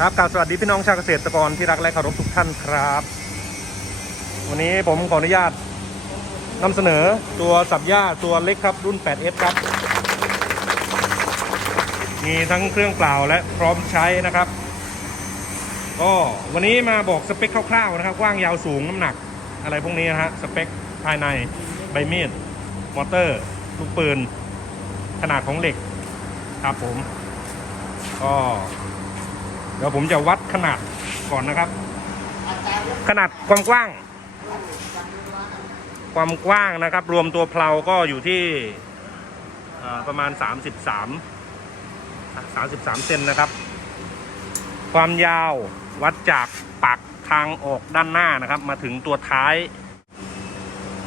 ครับกล่าวสวัสดีพี่น้องชาวเกษตรกรที่รักและเคารพทุกท่านครับ วันนี้ผมขออนุญาตนำเสนอตัวสับหญ้าตัวเล็กครับรุ่น 8S ครับ มีทั้งเครื่องเปล่าและพร้อมใช้นะครับ ก็วันนี้มาบอกสเปคคร่าวๆนะครับกว้างยาวสูงน้ำหนักอะไรพวกนี้นะฮะสเปคภายในใบมีดมอเตอร์ลูกปืน ขนาดของเหล็กครับผม ก็ เดี๋ยวผมจะวัดขนาดก่อนนะครับ ขนาดความกว้าง ความกว้างนะครับ รวมตัวเพลาก็อยู่ที่ประมาณ 33 33เซนนะครับ ความยาววัดจากปากทางออกด้านหน้านะครับ มาถึงตัวท้าย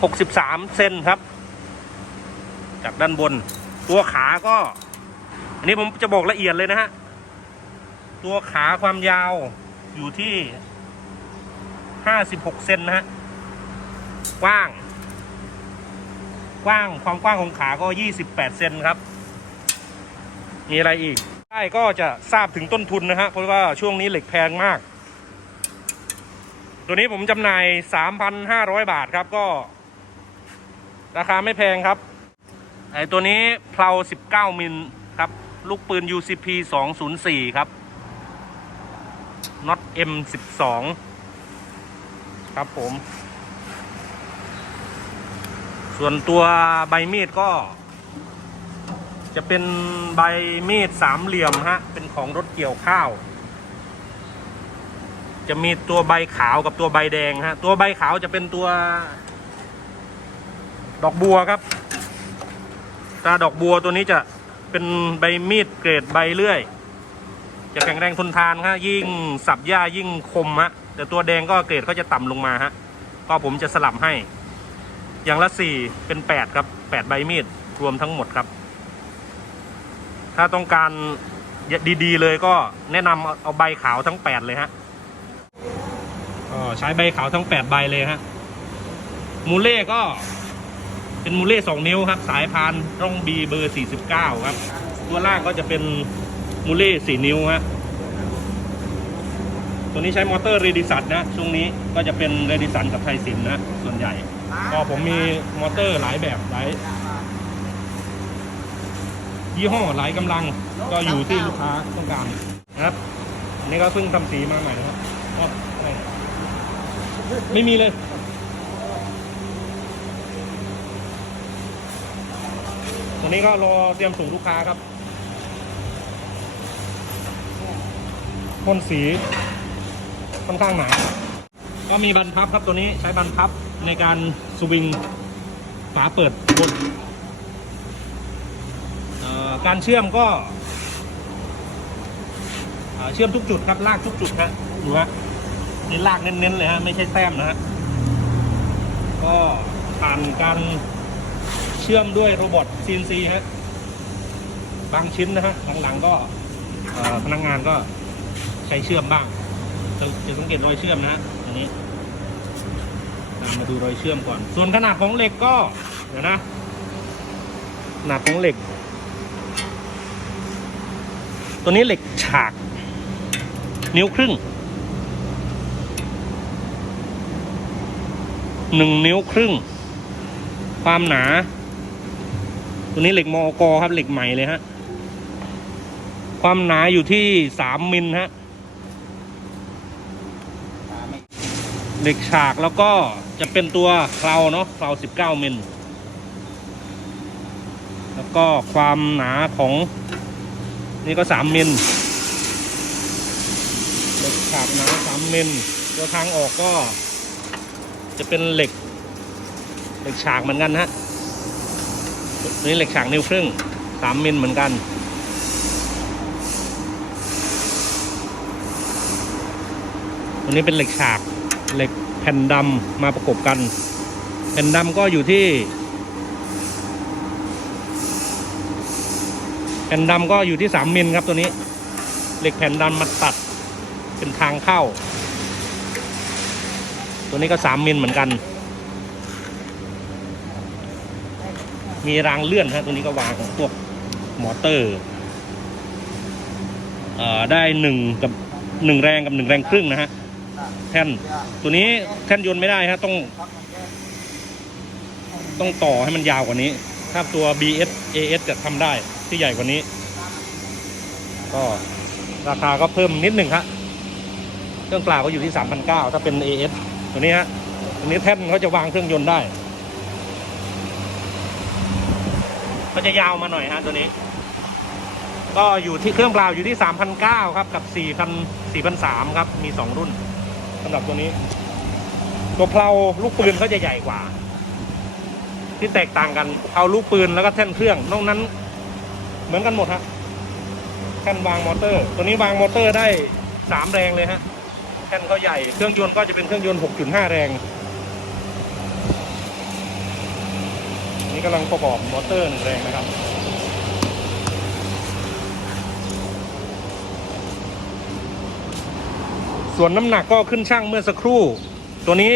63เซนครับ จากด้านบน ตัวขาก็ อันนี้ผมจะบอกละเอียดเลยนะฮะ ตัวขาความยาวอยู่ที่ 56 เซนนะฮะ กว้าง กว้างความกว้างของขาก็ 28 เซนครับ มีอะไรอีกได้ก็จะทราบถึงต้นทุนนะฮะ เพราะว่าช่วงนี้เหล็กแพงมาก ตัวนี้ผมจำหน่าย 3,500 บาทครับก็ ราคาไม่แพงครับ ไอตัวนี้เพลา19 มิลครับ ลูกปืน UCP 204 ครับ น็อต M12 ครับผม ส่วนตัวใบมีดก็ จะเป็นใบมีดสามเหลี่ยมฮะ เป็นของรถเกี่ยวข้าว จะมีตัวใบขาวกับตัวใบแดงฮะ ตัวใบขาวจะเป็นตัว ดอกบัวครับตาดอกบัวตัวนี้จะเป็นใบมีดเกรดใบเลื่อย จะแข็งแรงทนทานฮะยิ่งสับหญ้ายิ่งคมฮะแต่ตัวแดงก็เกรดก็จะต่ำลงมาฮะก็ผมจะสลับให้ อย่างละสี่เป็นแปดครับแปดใบมีดรวมทั้งหมดครับ ถ้าต้องการดีๆเลยก็แนะนำเอาเอาใบขาวทั้งแปดเลยฮะก็ใช้ใบขาวทั้งแปดใบเลยฮะมูเล่ก็เป็นมูเล่สองนิ้วครับ สายพานร่องบีเบอร์สี่สิบเก้าครับ ตัวล่างก็จะเป็น มูเล่สี่นิ้วฮะตัวนี้ใช้มอเตอร์เรดิสันนะ ช่วงนี้ก็จะเป็นเรดิสันกับไทยสินนะ ส่วนใหญ่ ก็ผมมีมอเตอร์หลายแบบหลายยี่ห้อหลายกำลังก็อยู่ที่ลูกค้าต้องการนะครับอันนี้ก็เพิ่งทำสีมาใหม่นะครับอ๋ออะไรไม่มีเลยตรงนี้ก็รอเตรียมส่งลูกค้าครับ พ่นสีค่อนข้างหนา ก็มีบันพับครับตัวนี้ใช้บันพับในการสวิงฝาเปิดบนการเชื่อมก็เชื่อมทุกจุดครับลากทุกจุดฮะดูฮะนี่ลากเน้นๆเลยฮะไม่ใช่แต้มนะฮะก็ผ่านการเชื่อมด้วยโรบอท CNC ฮะบางชิ้นนะฮะหลังๆก็พนักงานก็ ใช้เชื่อมบ้างจะจะสังเกตรอยเชื่อมนะฮะอันนี้ตามมาดูรอยเชื่อมก่อน ส่วนขนาดของเหล็กก็เดี๋ยวนะขนาดของเหล็ก ตัวนี้เหล็กฉาก นิ้วครึ่งหนึ่งนิ้วครึ่ง ความหนา ตัวนี้เหล็กมอกอครับเหล็กใหม่เลยฮะ ความหนาอยู่ที่สามมิลฮะ เหล็กฉากแล้วก็จะเป็นตัวเคลาเนาะเคลา19มิลแล้วก็ความหนาของนี่ก็3มิลเหล็กฉากหนา3มิลตัวทางออกก็จะเป็นเหล็ก เหล็กฉากเหมือนกันฮะนี้เหล็กฉากนิ้วครึ่ง3มิลเหมือนกันตัวนี้เป็นเหล็กฉาก เหล็กแผ่นดำมาประกบกัน แผ่นดำก็อยู่ที่ แผ่นดำก็อยู่ที่สามมิลครับตัวนี้ เหล็กแผ่นดำมาตัดเป็นทางเข้า ตัวนี้ก็สามมิลเหมือนกัน มีรางเลื่อนฮะตัวนี้ก็วางของพวกมอเตอร์อได้หนึ่งกับหนึ่งแรงกับหนึ่งแรงครึ่งนะฮะ แท่น ตัวนี้แท่นยนต์ไม่ได้ฮะต้อง ต้องต่อให้มันยาวกว่านี้ ถ้าตัว BS AS จะทำได้ที่ใหญ่กว่านี้ ก็ราคาก็เพิ่มนิดหนึ่งครับเครื่องเปล่าก็อยู่ที่3,900ถ้าเป็น AS ตัวนี้ฮะตัวนี้แท่นเขาจะวางเครื่องยนต์ได้ก็จะยาวมาหน่อยฮะตัวนี้ ก็อยู่ที่เครื่องเปล่าอยู่ที่ 3,900 ครับ กับ 4,000 4,300 ครับ มี 2 รุ่นำหรับตัวนี้ ตัวเพลาลูกปืนเขาจะใหญ่กว่า ที่แตกต่างกันเอาลูกปืนแล้วก็แท่นเครื่องนอกนั้น เหมือนกันหมดฮะแท่นวางมอเตอร์ ตัวนี้วางมอเตอร์ได้3แรงเลยฮะแท่นเขาใหญ่เครื่องยนต์ก็จะเป็นเครื่องยนต์ 6.5 แรง นี่กำลังประกอบมอเตอร์หนึ่งแรงนะครับ ส่วนน้ำหนักก็ขึ้นช่างเมื่อสักครู่ ตัวนี้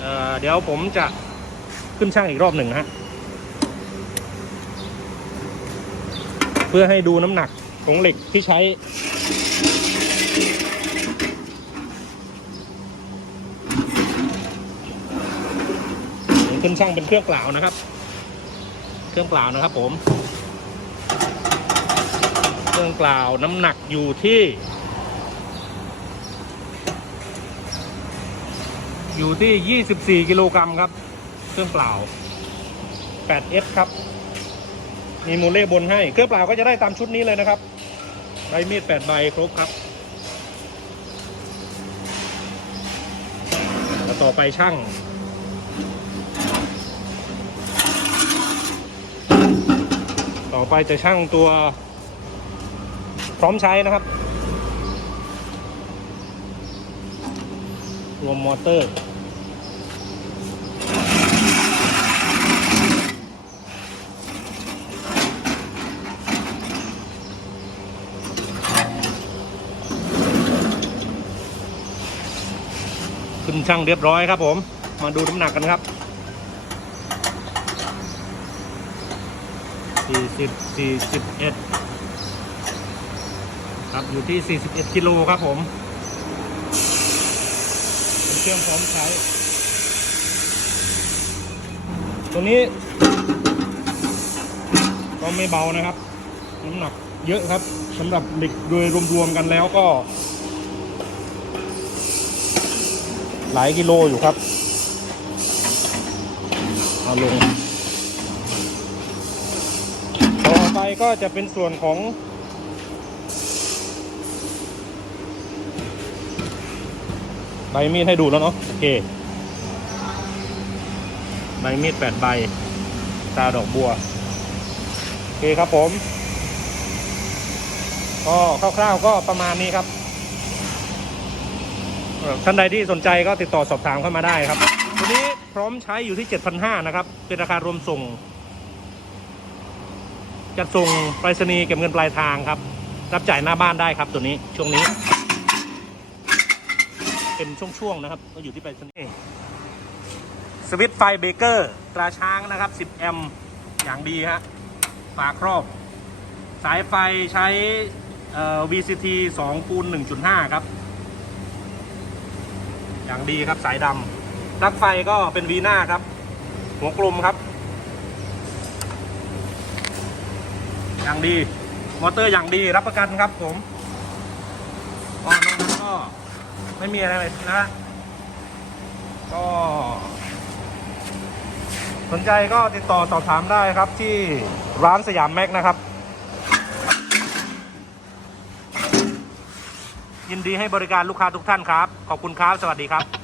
เเดี๋ยวผมจะขึ้นช่างอีกรอบหนึ่งฮะ เพื่อให้ดูน้ำหนักของเหล็กที่ใช้ขึ้นช่างเป็นเครื่องเปล่านะครับ เครื่องเปล่านะครับผม เครื่องเปล่าวน้ำหนักอยู่ที่ อยู่ที่ 24 กิโลกรัมครับ เครื่องเปล่า 8S ครับ มีมูเล่บนให้ เครื่องเปล่าก็จะได้ตามชุดนี้เลยนะครับใบมีด8ใบครบครับแล้วต่อไปช่างต่อไปจะช่างตัว พร้อมใช้นะครับ รวมมอเตอร์ ขึ้นช่างเรียบร้อยครับผม มาดูน้ำหนักกันครับสี่สิบสี่สิบเอ็ด ครับอยู่ที่ 41 กิโลครับผมเป็นเครื่องพร้อมใช้ตัวนี้ ก็ไม่เบานะครับ น้ำหนักเยอะครับสำหรับเหล็กโดยรวมๆกันแล้วก็ หลายกิโลอยู่ครับเอาลง ต่อไปก็จะเป็นส่วนของ ใบมีดให้ดูแล้วเนาะโอเคใบมีดแปดใบตาดอกบัว โอเคครับผม ก็คร่าวๆก็ประมาณนี้ครับท่านใดที่สนใจก็ติดต่อสอบถามเข้ามาได้ครับตัวนี้พร้อมใช้อยู่ที่ 7,500นะครับ เป็นราคารวมส่ง จัดส่งไปรษณีย์เก็บเงินปลายทางครับ รับจ่ายหน้าบ้านได้ครับตัวนี้ช่วงนี้ เป็นช่วงๆนะครับ ก็อยู่ที่ไปนี่สวิตช์ไฟเบเกอร์ตราช้างนะครับ 10 แอมป์อย่างดีฮะฝาครอบ สายไฟใช้ VCT 2คูณ1.5 ครับ อย่างดีครับสายดำปลั๊กไฟก็เป็นวีน่าครับ หัวกลมครับ อย่างดี มอเตอร์อย่างดีรับประกันครับผมก็นอกนั้นก็ ไม่มีอะไรเลยนะ ก็ สนใจก็ติดต่อสอบถามได้ครับที่ร้านสยามแม็กนะครับ ยินดีให้บริการลูกค้าทุกท่านครับ ขอบคุณครับ สวัสดีครับ